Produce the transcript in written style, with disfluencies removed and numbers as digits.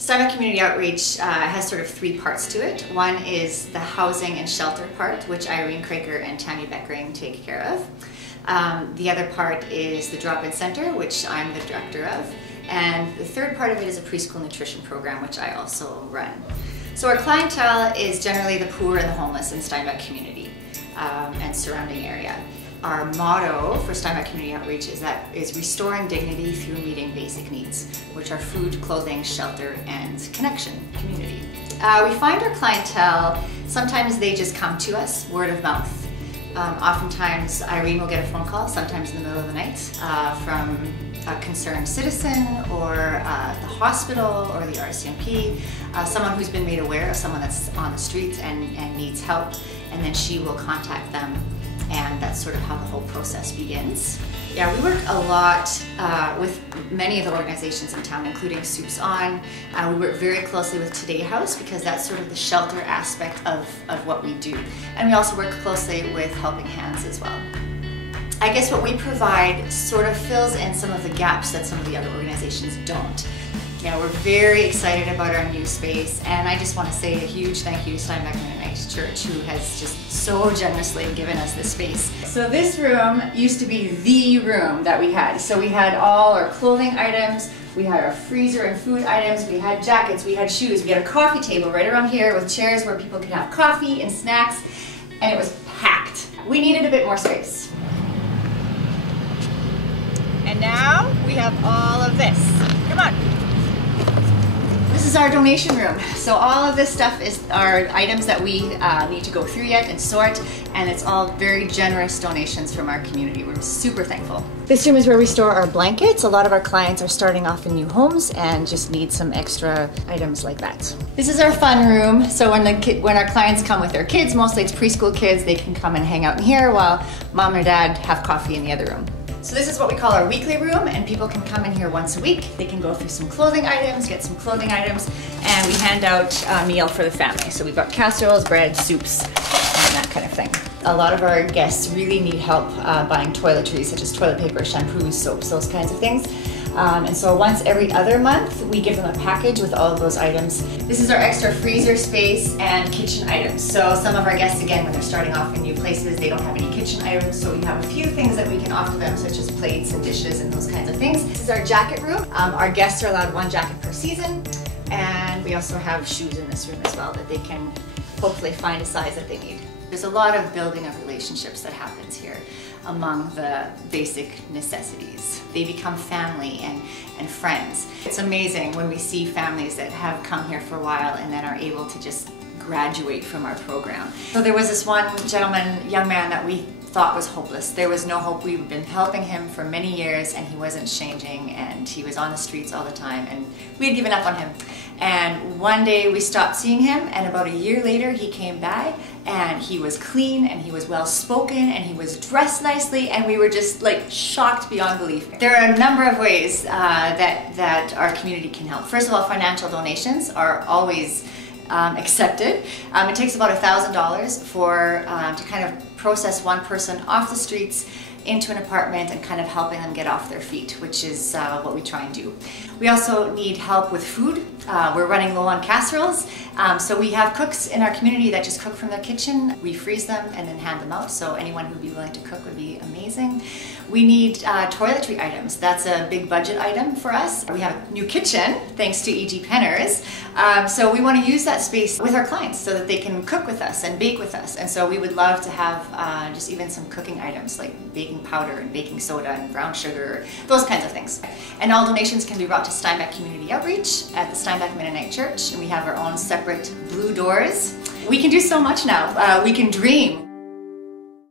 Steinbach Community Outreach has sort of three parts to it. One is the housing and shelter part, which Irene Kraker and Tammy Beckering take care of. The other part is the drop-in center, which I'm the director of. And the third part of it is a preschool nutrition program, which I also run. So our clientele is generally the poor and the homeless in Steinbach community and surrounding area. Our motto for Steinbach Community Outreach is restoring dignity through meeting basic needs, which are food, clothing, shelter, and connection, community. We find our clientele, sometimes they just come to us, word of mouth. Oftentimes Irene will get a phone call, sometimes in the middle of the night, from a concerned citizen or the hospital or the RCMP, someone who's been made aware of someone that's on the streets and needs help, and then she will contact them, and that's sort of how the whole process begins. Yeah, we work a lot with many of the organizations in town, including Soups On. We work very closely with Today House because that's sort of the shelter aspect of what we do. And we also work closely with Helping Hands as well. I guess what we provide sort of fills in some of the gaps that some of the other organizations don't. Yeah, we're very excited about our new space, and I just want to say a huge thank you to Steinbach Community Church, who has just so generously given us this space. So this room used to be the room that we had. So we had all our clothing items, we had our freezer and food items, we had jackets, we had shoes, we had a coffee table right around here with chairs where people could have coffee and snacks, and it was packed. We needed a bit more space. And now we have all of this. Come on. This is our donation room. So all of this stuff is our items that we need to go through yet and sort, and it's all very generous donations from our community. We're super thankful. This room is where we store our blankets. A lot of our clients are starting off in new homes and just need some extra items like that. This is our fun room. So when our clients come with their kids, mostly it's preschool kids, they can come and hang out in here while mom or dad have coffee in the other room. So this is what we call our weekly room, and people can come in here once a week. They can go through some clothing items, get some clothing items, and we hand out a meal for the family. So we've got casseroles, bread, soups, and that kind of thing. A lot of our guests really need help buying toiletries, such as toilet paper, shampoos, soaps, those kinds of things. And so once every other month, we give them a package with all of those items. This is our extra freezer space and kitchen items. So some of our guests, again, when they're starting off in new places, they don't have any kitchen items, so we have a few things that we can offer them, such as plates and dishes and those kinds of things. This is our jacket room. Our guests are allowed one jacket per season, and we also have shoes in this room as well that they can hopefully find a size that they need. There's a lot of building of relationships that happens here among the basic necessities. They become family and friends. It's amazing when we see families that have come here for a while and then are able to just graduate from our program. So there was this one young man that we thought was hopeless. There was no hope. We've been helping him for many years and he wasn't changing, and he was on the streets all the time, and we had given up on him. And one day we stopped seeing him, and about a year later he came back, and he was clean and he was well spoken and he was dressed nicely, and we were just like shocked beyond belief. There are a number of ways that our community can help. First of all, financial donations are always accepted. It takes about $1,000 to kind of process one person off the streets into an apartment and kind of helping them get off their feet, which is what we try and do. We also need help with food. We're running low on casseroles, so we have cooks in our community that just cook from their kitchen. We freeze them and then hand them out, so anyone who would be willing to cook would be amazing. We need toiletry items. That's a big budget item for us. We have a new kitchen, thanks to E.G. Penners, so we want to use that space with our clients so that they can cook with us and bake with us, and so we would love to have just even some cooking items like baking powder and baking soda and brown sugar, those kinds of things. And all donations can be brought to Steinbach Community Outreach at the Steinbach Mennonite Church, and we have our own separate blue doors. We can do so much now. We can dream.